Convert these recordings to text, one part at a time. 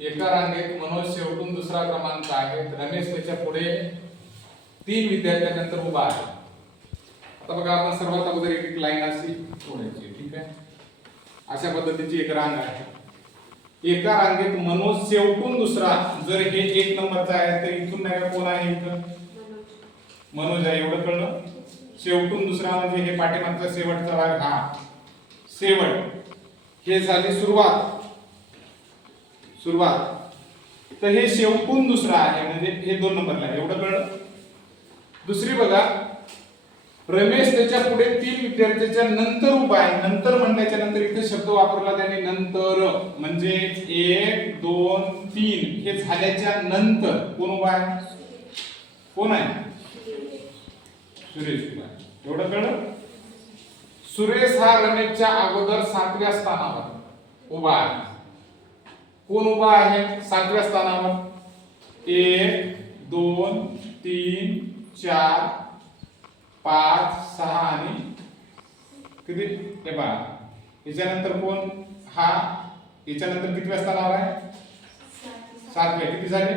एका रांगेत मनोज शेवटून दुसरा क्रमांक आहे. रमेश त्याच्या पुढे तीन विद्यार्थ्यांनंतर उभा आहे. आता बघा आपण सर्वात अगोदर एक एक लाईन अशी सोडायची ठीक आहे? अशा पद्धतीची एक रांग आहे. एका रांगेत मनोज शेवटून दुसरा जर हे एक नंबरचा आहे तर इथून नाही कोण आहे इथं? मनोज आहे एवढं कळलं? शेवटून दुसरा म्हणजे हे पाठीमागचा शेवटचा भाग हा. शेवट. हे झाली सुरुवात. सुरुवात. तर हे शेवटून दुसरा आहे म्हणजे हे दोन नंबरला आहे. एवढं कळलं? दुसरी बघा. रमेश त्याच्या पुढे तीन विद्यार्थ्याच्या नंतर उभा आहे. नंतर म्हणण्याच्या नंतर इथे शब्द वापरला त्याने नंतर. म्हणजे एक दोन तीन. हे झाल्याच्यानंतर कोण उभा आहे? कोण आहे? सुरेश उभा आहे. एवढं कळलं? सुरेश हा रमेशच्या अगोदर सातव्या स्थानावर उभा आहे. कोण उभा आहे? सातव्या स्थानावर. एक दोन तीन चार पाच सहा आणि किती? हे पहा याच्यानंतर कोण? हा? याच्यानंतर किती स्थानावर आहे? सातव्या. किती झाले?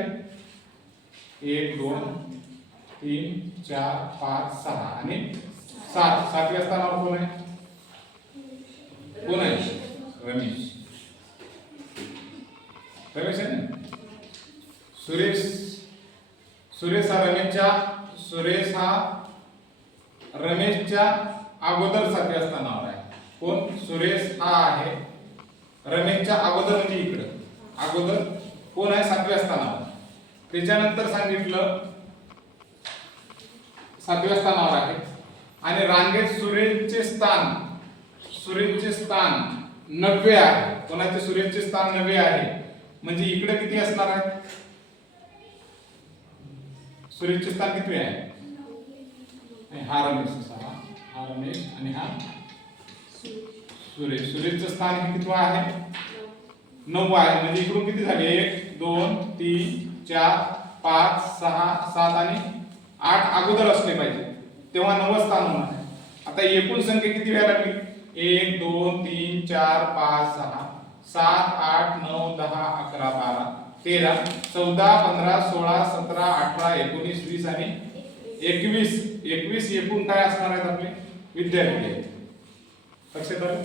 एक दोन तीन चार पाच सहा आणि सात. सातव्या स्थानावर कोण आहे? कोण आहे? रमेश. रमेश सुरेश सुरेश हा रमेशच्या सुरेश हा रमेशच्या अगोदर सातव्या स्थानावर आहे. कोण? सुरेश हा आहे रमेशच्या अगोदर म्हणजे इकडं. अगोदर कोण आहे? सातव्या स्थानावर. त्याच्यानंतर सांगितलं सातव्या स्थानावर आहे. आणि रांगेत सुरेशचे स्थान सुरेशचे स्थान नववे आहे. कोणाचे? सुरेशचे स्थान नववे आहे. म्हणजे इकडे किती असणार आहे? सुरेशचे स्थान किती आहे? आणि हा रमेश असा हा. हा रमेश आणि हा सुरेश. सुरेशचं स्थान हे किती आहे? नऊ आहे. म्हणजे इकडून किती झाले? एक दोन तीन चार पाच सहा सात आणि आठ अगोदर असले पाहिजे. तेव्हा नवं स्थान होणार आहे. आता एकूण संख्या किती व्हायला लागली? एक दोन तीन चार पाच सहा. सात आठ नऊ दहा अकरा बारा तेरा चौदा पंधरा सोळा सतरा अठरा एकोणीस वीस आणि एकवीस. एकवीस एकूण काय असणार आहेत आपले? विद्यार्थी लक्षात आलं?